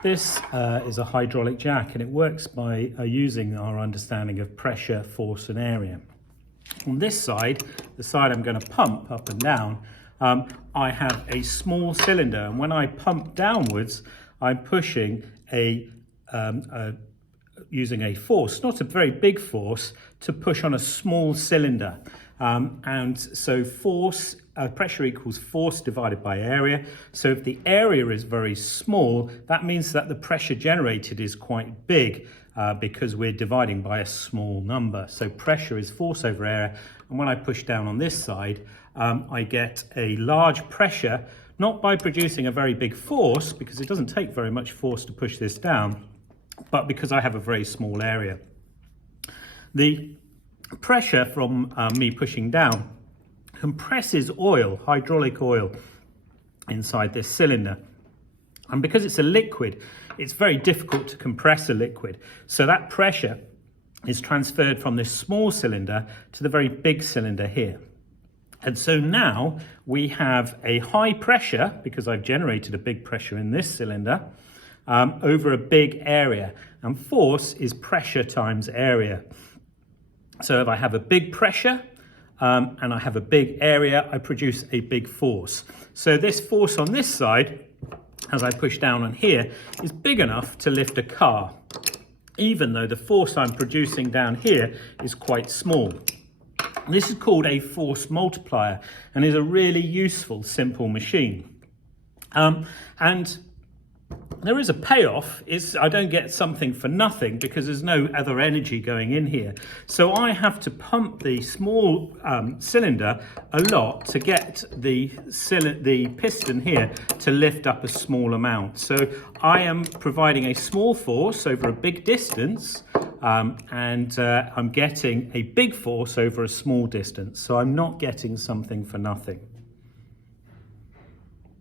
This is a hydraulic jack, and it works by using our understanding of pressure, force and area. On this side, the side I'm going to pump up and down, I have a small cylinder, and when I pump downwards, I'm pushing using a force, not a very big force, to push on a small cylinder. And so pressure equals force divided by area. So if the area is very small, that means that the pressure generated is quite big because we're dividing by a small number. So pressure is force over area. And when I push down on this side, I get a large pressure, not by producing a very big force, because it doesn't take very much force to push this down, but because I have a very small area. The pressure from me pushing down compresses oil, hydraulic oil, inside this cylinder. And because it's a liquid, it's very difficult to compress a liquid. So that pressure is transferred from this small cylinder to the very big cylinder here. And so now we have a high pressure, because I've generated a big pressure in this cylinder, over a big area. And force is pressure times area. So if I have a big pressure and I have a big area, I produce a big force. So this force on this side, as I push down on here, is big enough to lift a car, even though the force I'm producing down here is quite small. This is called a force multiplier and is a really useful, simple machine. And there is a payoff. I don't get something for nothing because there's no other energy going in here. So I have to pump the small cylinder a lot to get the piston here to lift up a small amount. So I am providing a small force over a big distance, and I'm getting a big force over a small distance. So I'm not getting something for nothing.